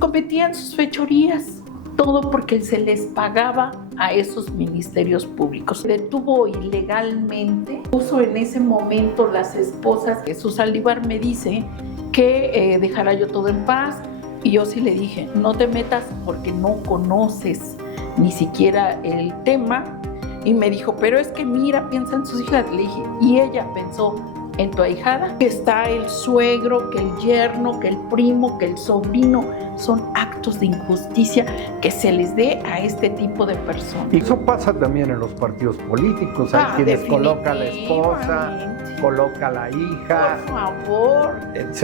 cometían sus fechorías, todo porque se les pagaba a esos ministerios públicos. Se detuvo ilegalmente, puso en ese momento las esposas. Jesús Saldívar me dice que dejara yo todo en paz, y yo sí le dije, no te metas porque no conoces ni siquiera el tema. Y me dijo, pero es que mira, piensa en sus hijas. Le dije, y ella pensó en tu ahijada, que está el suegro, que el yerno, que el primo, que el sobrino. Son actos de injusticia que se les dé a este tipo de personas. Y eso pasa también en los partidos políticos. Hay quienes colocan a la esposa, coloca a la hija. Por favor,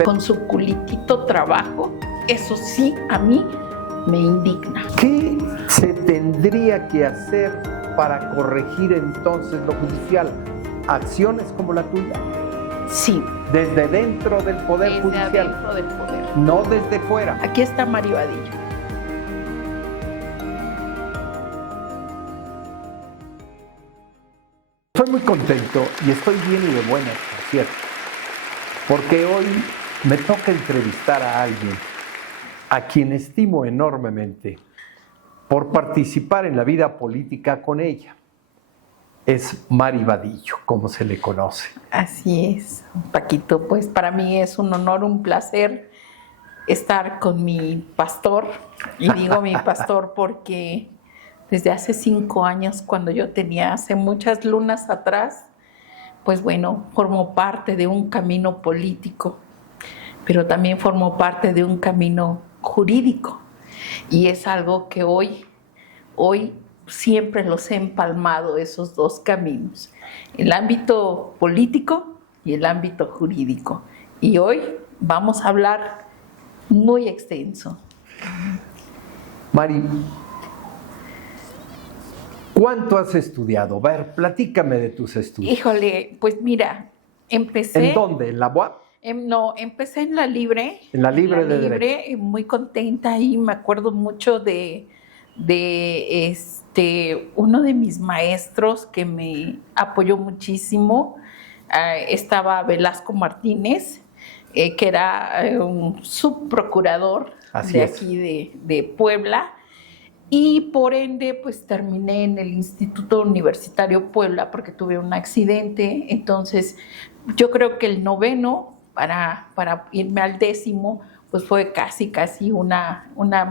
con su culitito trabajo. Eso sí, a mí me indigna. ¿Qué se tendría que hacer para corregir entonces lo judicial? ¿Acciones como la tuya? Sí. Desde dentro del Poder Judicial. Desde adentro del Poder. No desde fuera. Aquí está Mario Vadillo. Estoy muy contento y estoy bien y de buenas, por cierto, porque hoy me toca entrevistar a alguien a quien estimo enormemente por participar en la vida política con ella. Es Mari Vadillo, como se le conoce. Así es, Paquito, pues para mí es un honor, un placer estar con mi pastor, y digo mi pastor porque desde hace 5 años, cuando yo tenía hace muchas lunas atrás, pues bueno, formó parte de un camino político, pero también formó parte de un camino jurídico, y es algo que hoy siempre los he empalmado, esos dos caminos, el ámbito político y el ámbito jurídico, y hoy vamos a hablar muy extenso. Mari, ¿cuánto has estudiado? A ver, platícame de tus estudios. Híjole, pues mira, empecé... ¿En dónde? ¿En la UAP? No, empecé en la Libre. En la Libre de Derecho. Muy contenta, y me acuerdo mucho de uno de mis maestros que me apoyó muchísimo. Estaba Velasco Martínez, que era un subprocurador de aquí de Puebla, y por ende pues terminé en el Instituto Universitario Puebla porque tuve un accidente. Entonces yo creo que el 9º para irme al 10º pues fue casi una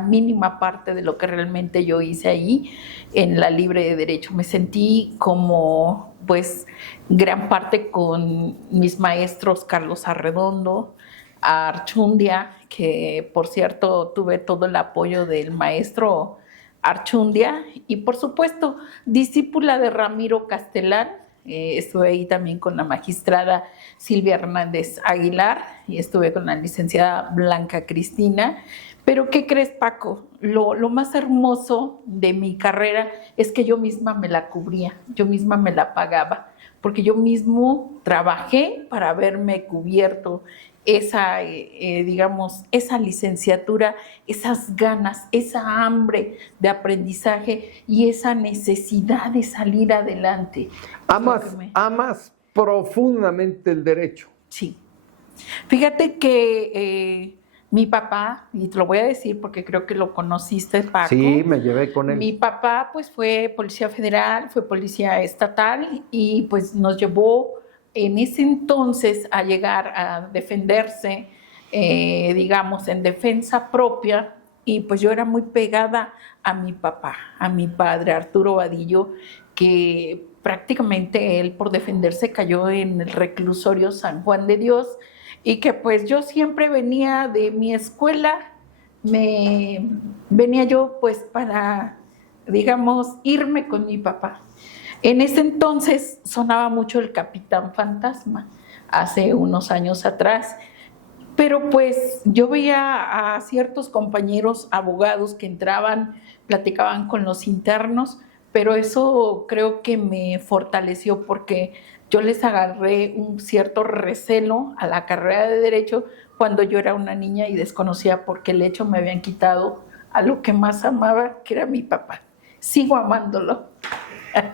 mínima parte de lo que realmente yo hice ahí en la Libre de Derecho. Me sentí como pues gran parte con mis maestros Carlos Arredondo, Archundia, que por cierto tuve todo el apoyo del maestro Archundia, y por supuesto discípula de Ramiro Castelán. Estuve ahí también con la magistrada Silvia Hernández Aguilar, y estuve con la licenciada Blanca Cristina. Pero ¿qué crees, Paco? Lo más hermoso de mi carrera es que yo misma me la cubría, yo misma me la pagaba, porque yo mismo trabajé para haberme cubierto esa, esa licenciatura, esas ganas, esa hambre de aprendizaje y esa necesidad de salir adelante. Amas profundamente el derecho. Sí. Fíjate que mi papá, y te lo voy a decir porque creo que lo conociste, Paco. Sí, me llevé con él. Mi papá pues fue policía federal, fue policía estatal, y pues nos llevó en ese entonces a llegar a defenderse, en defensa propia, y pues yo era muy pegada a mi papá, a mi padre, Arturo Vadillo, que prácticamente él por defenderse cayó en el reclusorio San Juan de Dios, y que pues yo siempre venía de mi escuela, venía yo pues para, irme con mi papá. En ese entonces sonaba mucho el Capitán Fantasma, hace unos años atrás, pero pues yo veía a ciertos compañeros abogados que entraban, platicaban con los internos, pero eso creo que me fortaleció porque yo les agarré un cierto recelo a la carrera de Derecho cuando yo era una niña y desconocía por qué el hecho me habían quitado a lo que más amaba, que era mi papá. Sigo amándolo.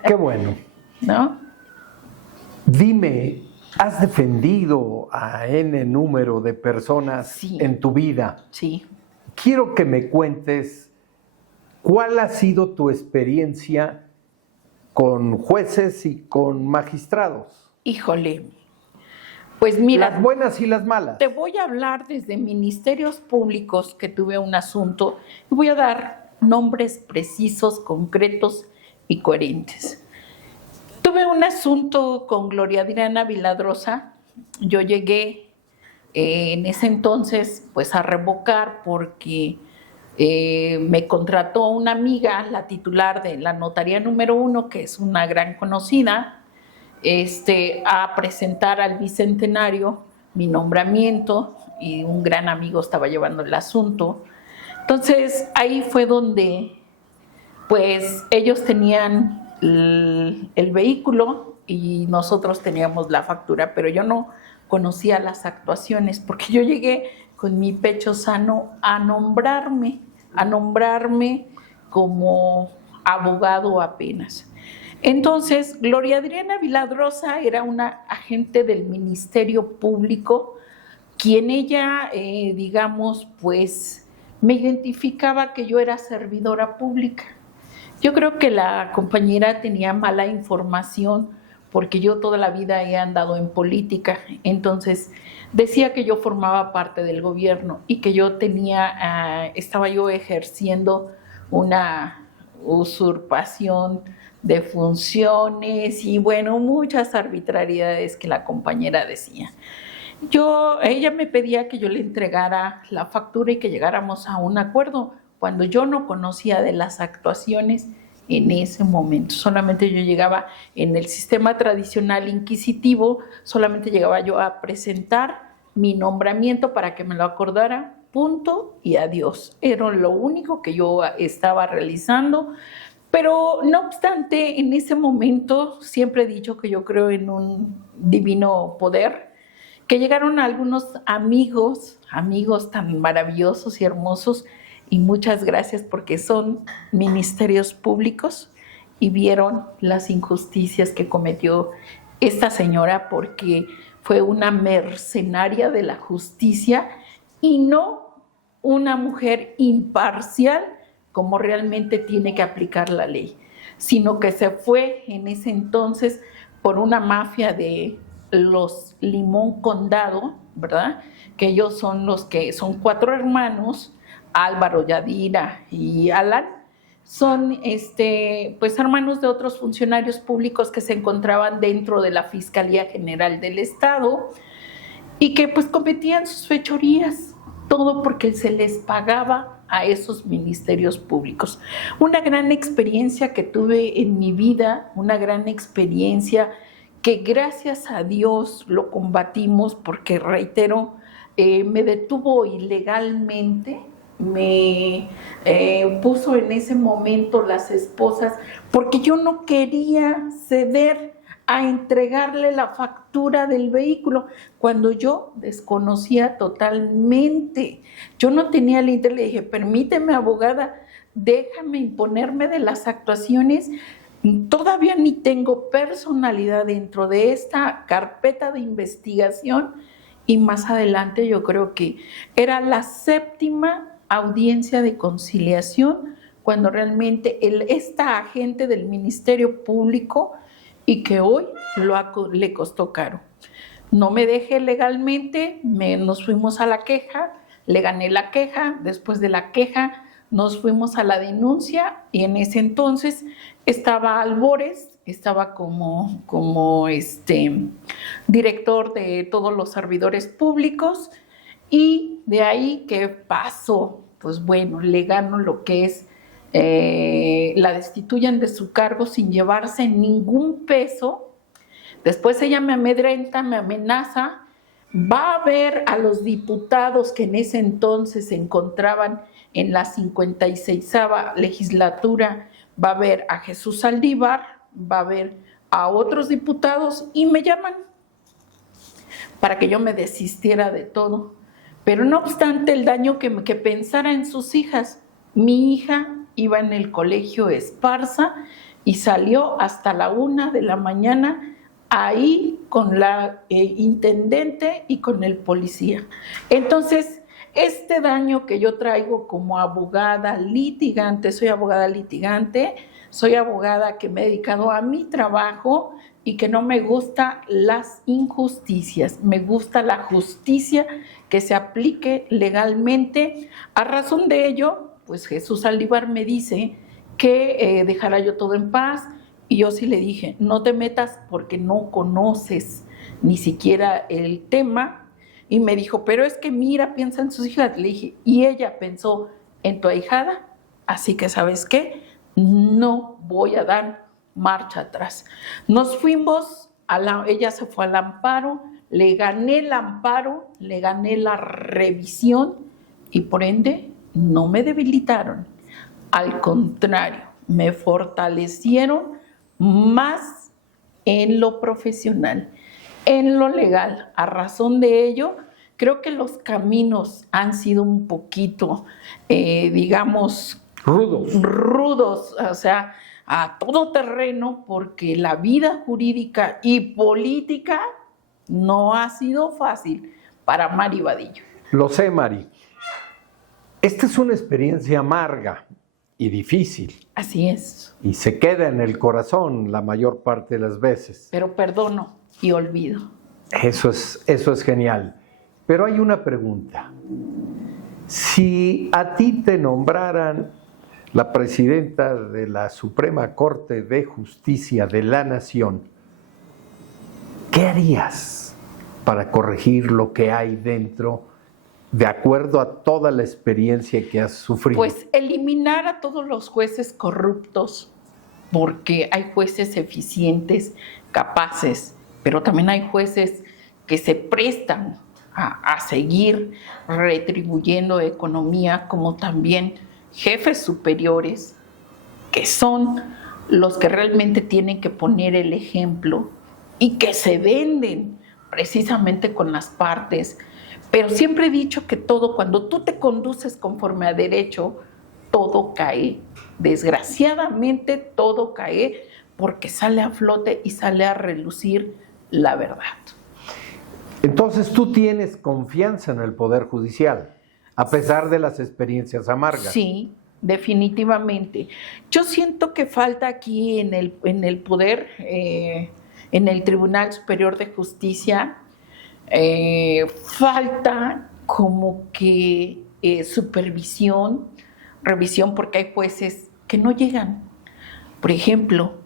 Qué bueno. ¿No? Dime, ¿has defendido a N número de personas en tu vida? Sí. quiero que me cuentes cuál ha sido tu experiencia con jueces y con magistrados. Híjole, pues mira, las buenas y las malas. Te voy a hablar desde ministerios públicos que tuve un asunto y voy a dar nombres precisos, concretos y coherentes. Tuve un asunto con Gloria Adriana Viladrosa. Yo llegué en ese entonces pues a revocar porque me contrató una amiga, la titular de la notaría número 1, que es una gran conocida, a presentar al bicentenario mi nombramiento, y un gran amigo estaba llevando el asunto. Entonces ahí fue donde pues ellos tenían el vehículo y nosotros teníamos la factura, pero yo no conocía las actuaciones porque yo llegué con mi pecho sano a nombrarme como abogado apenas. Entonces, Gloria Adriana Viladrosa era una agente del Ministerio Público, quien ella, digamos, pues me identificaba que yo era servidora pública. Yo creo que la compañera tenía mala información porque yo toda la vida he andado en política, entonces decía que yo formaba parte del gobierno y que yo estaba yo ejerciendo una usurpación de funciones y bueno, muchas arbitrariedades que la compañera decía. Ella me pedía que yo le entregara la factura y que llegáramos a un acuerdo cuando yo no conocía de las actuaciones en ese momento. Solamente yo llegaba en el sistema tradicional inquisitivo, solamente llegaba yo a presentar mi nombramiento para que me lo acordara, punto y adiós. Era lo único que yo estaba realizando. Pero no obstante, en ese momento siempre he dicho que yo creo en un divino poder, que llegaron algunos amigos tan maravillosos y hermosos, y muchas gracias porque son ministerios públicos y vieron las injusticias que cometió esta señora porque fue una mercenaria de la justicia y no una mujer imparcial como realmente tiene que aplicar la ley, sino que se fue en ese entonces por una mafia de los Limón Condado, ¿verdad? Que ellos son 4 hermanos, Álvaro, Yadira y Alan, son pues hermanos de otros funcionarios públicos que se encontraban dentro de la Fiscalía General del Estado y que pues cometían sus fechorías, todo porque se les pagaba a esos ministerios públicos. Una gran experiencia que tuve en mi vida, una gran experiencia que gracias a Dios lo combatimos porque, reitero, me detuvo ilegalmente, me puso en ese momento las esposas porque yo no quería ceder a entregarle la factura del vehículo cuando yo desconocía totalmente. Yo no tenía el interés, le dije, permíteme, abogada, déjame imponerme de las actuaciones. Todavía ni tengo personalidad dentro de esta carpeta de investigación y más adelante yo creo que era la 7ª audiencia de conciliación cuando realmente esta agente del Ministerio Público y que hoy le costó caro. No me dejé legalmente, nos fuimos a la queja, le gané la queja, después de la queja nos fuimos a la denuncia y en ese entonces estaba Albores, estaba como director de todos los servidores públicos y de ahí, ¿qué pasó? Pues bueno, le gano lo que es la destituyen de su cargo sin llevarse ningún peso. Después ella me amedrenta, me amenaza, va a ver a los diputados que en ese entonces se encontraban en la 56ª legislatura, va a ver a Jesús Saldívar, va a ver a otros diputados y me llaman para que yo me desistiera de todo. Pero no obstante el daño que pensara en sus hijas, mi hija iba en el colegio Esparza y salió hasta la 1 de la mañana ahí con la intendente y con el policía. Entonces, este daño que yo traigo como abogada litigante, soy abogada que me he dedicado a mi trabajo y que no me gusta las injusticias, me gusta la justicia que se aplique legalmente. A razón de ello, pues Jesús Saldívar me dice que dejara yo todo en paz, y yo sí le dije, no te metas porque no conoces ni siquiera el tema. Y me dijo, pero es que mira, piensa en sus hijas. Le dije, y ella pensó en tu ahijada, así que ¿sabes qué? No voy a dar marcha atrás. Nos fuimos, ella se fue al amparo, le gané el amparo, le gané la revisión y por ende no me debilitaron. Al contrario, me fortalecieron más en lo profesional, en lo legal. A razón de ello, creo que los caminos han sido un poquito, digamos, rudos, o sea, a todo terreno, porque la vida jurídica y política no ha sido fácil para Mari Vadillo. Lo sé, Mari. Esta es una experiencia amarga y difícil. Así es. Y se queda en el corazón la mayor parte de las veces. Pero perdono y olvido. Eso es genial. Pero hay una pregunta. Si a ti te nombraran la presidenta de la Suprema Corte de Justicia de la Nación, ¿qué harías para corregir lo que hay dentro, de acuerdo a toda la experiencia que has sufrido? Pues eliminar a todos los jueces corruptos, porque hay jueces eficientes, capaces, pero también hay jueces que se prestan a seguir retribuyendo economía, como también jefes superiores, que son los que realmente tienen que poner el ejemplo y que se venden precisamente con las partes. Pero siempre he dicho que todo, cuando tú te conduces conforme a derecho, todo cae. Desgraciadamente todo cae porque sale a flote y sale a relucir la verdad. Entonces tú tienes confianza en el Poder Judicial, a pesar de las experiencias amargas. Sí, definitivamente. Yo siento que falta aquí en el Poder, en el Tribunal Superior de Justicia, falta como que supervisión, revisión, porque hay jueces que no llegan. Por ejemplo,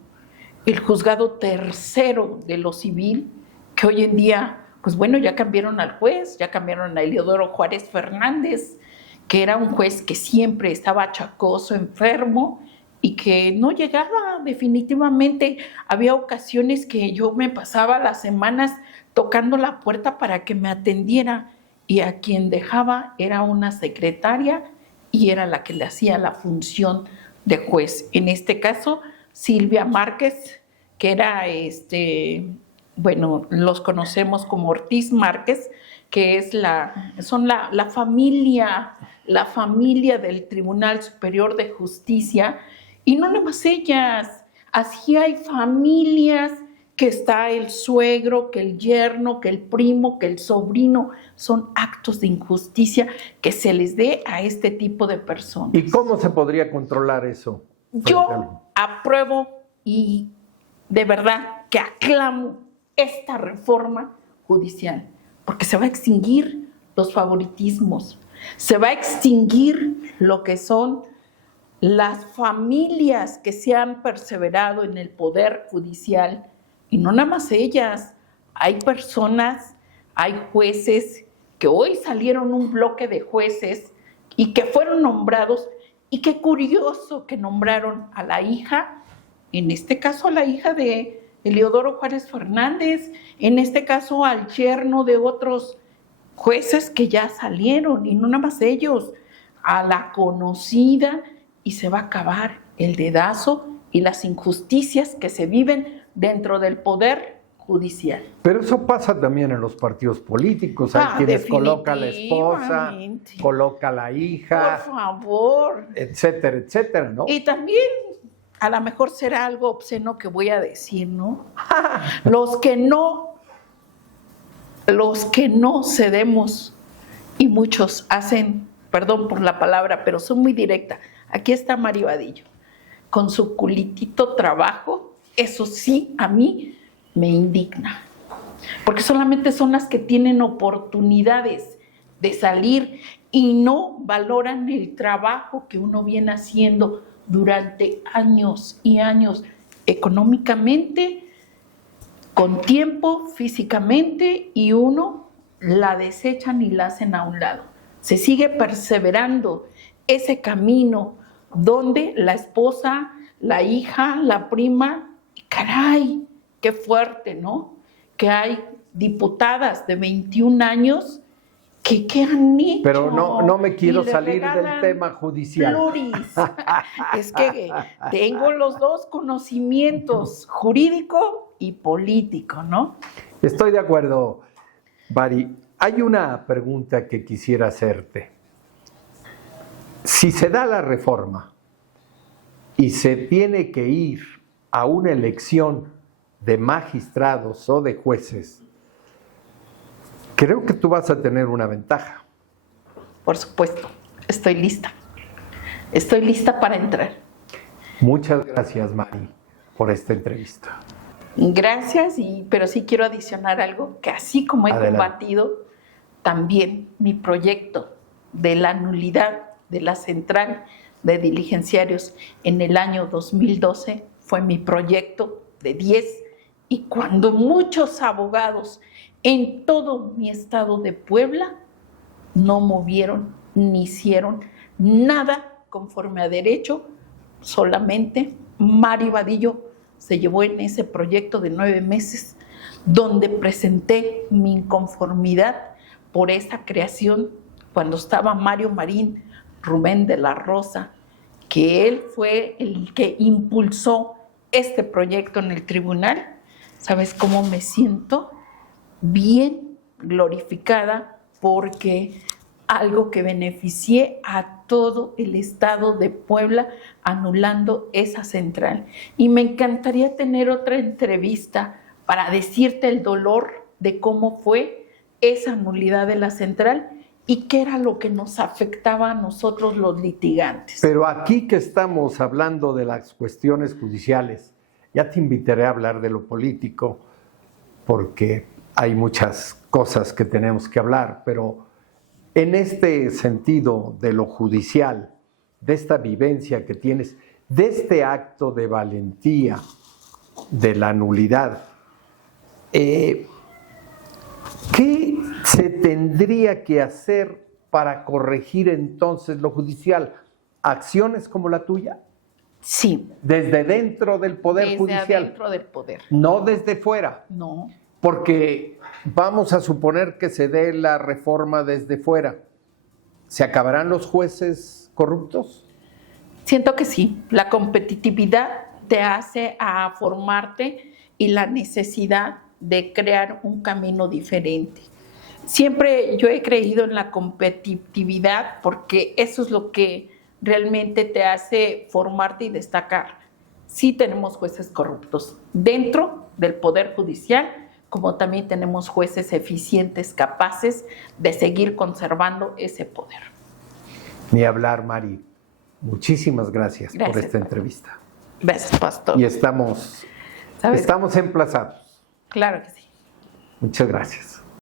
el juzgado tercero de lo civil, que hoy en día, pues bueno, ya cambiaron al juez, ya cambiaron a Eliodoro Juárez Fernández, que era un juez que siempre estaba achacoso, enfermo, y que no llegaba definitivamente. Había ocasiones que yo me pasaba las semanas tocando la puerta para que me atendiera, y a quien dejaba era una secretaria y era la que le hacía la función de juez. En este caso, Silvia Márquez, que era, bueno, los conocemos como Ortiz Márquez, que es la familia del Tribunal Superior de Justicia, y no nada más ellas, así hay familias que está el suegro, que el yerno, que el primo, que el sobrino. Son actos de injusticia que se les dé a este tipo de personas. ¿Y cómo se podría controlar eso? Yo apruebo y de verdad que aclamo esta reforma judicial, porque se va a extinguir los favoritismos, se va a extinguir lo que son las familias que se han perseverado en el Poder Judicial. Y no nada más ellas, hay personas, hay jueces que hoy salieron un bloque de jueces y que fueron nombrados, y qué curioso que nombraron a la hija, en este caso a la hija de Eliodoro Juárez Fernández, en este caso al yerno de otros jueces que ya salieron, y no nada más ellos, a la conocida, y se va a acabar el dedazo y las injusticias que se viven dentro del Poder Judicial. Pero eso pasa también en los partidos políticos. Hay quienes colocan a la esposa, coloca a la hija. Por favor. Etcétera, etcétera, ¿no? Y también, a lo mejor será algo obsceno que voy a decir, ¿no? Los que no cedemos y muchos hacen, perdón por la palabra, pero son muy directa. Aquí está Mario Vadillo, con su culitito trabajo, eso sí a mí me indigna, porque solamente son las que tienen oportunidades de salir y no valoran el trabajo que uno viene haciendo durante años y años, económicamente, con tiempo, físicamente, y uno la desechan y la hacen a un lado. Se sigue perseverando ese camino donde la esposa, la hija, la prima, caray, qué fuerte, ¿no? Que hay diputadas de 21 años que han hecho. Pero no me quiero salir del tema judicial. Pluris. Es que tengo los dos conocimientos, jurídico y político, ¿no? Estoy de acuerdo, Mari. Hay una pregunta que quisiera hacerte. Si se da la reforma y se tiene que ir a una elección de magistrados o de jueces, creo que tú vas a tener una ventaja. Por supuesto, estoy lista. Estoy lista para entrar. Muchas gracias, Mari, por esta entrevista. Gracias, pero sí quiero adicionar algo, que así como he combatido, también mi proyecto de la nulidad de la central de diligenciarios en el año 2012 fue mi proyecto de 10, y cuando muchos abogados en todo mi estado de Puebla no movieron ni hicieron nada conforme a derecho, solamente Mario Vadillo se llevó en ese proyecto de 9 meses, donde presenté mi inconformidad por esa creación cuando estaba Mario Marín, Rubén de la Rosa, que él fue el que impulsó este proyecto en el tribunal. ¿Sabes cómo me siento? Bien glorificada, porque algo que beneficié a todo el estado de Puebla anulando esa central. Y me encantaría tener otra entrevista para decirte el dolor de cómo fue esa nulidad de la central y qué era lo que nos afectaba a nosotros los litigantes. Pero aquí que estamos hablando de las cuestiones judiciales, ya te invitaré a hablar de lo político, porque hay muchas cosas que tenemos que hablar, pero en este sentido de lo judicial, de esta vivencia que tienes, de este acto de valentía, de la nulidad, ¿qué se tendría que hacer para corregir entonces lo judicial? ¿Acciones como la tuya? Sí. Desde dentro del Poder Judicial. Desde adentro del Poder. No desde fuera. No. Porque vamos a suponer que se dé la reforma desde fuera. ¿Se acabarán los jueces corruptos? Siento que sí. La competitividad te hace a formarte y la necesidad de crear un camino diferente. Siempre yo he creído en la competitividad porque eso es lo que realmente te hace formarte y destacar. Sí tenemos jueces corruptos dentro del Poder Judicial, como también tenemos jueces eficientes, capaces de seguir conservando ese poder. Ni hablar, Mari. Muchísimas gracias por esta entrevista. Gracias, pastor. Y estamos emplazados. Claro que sí. Muchas gracias.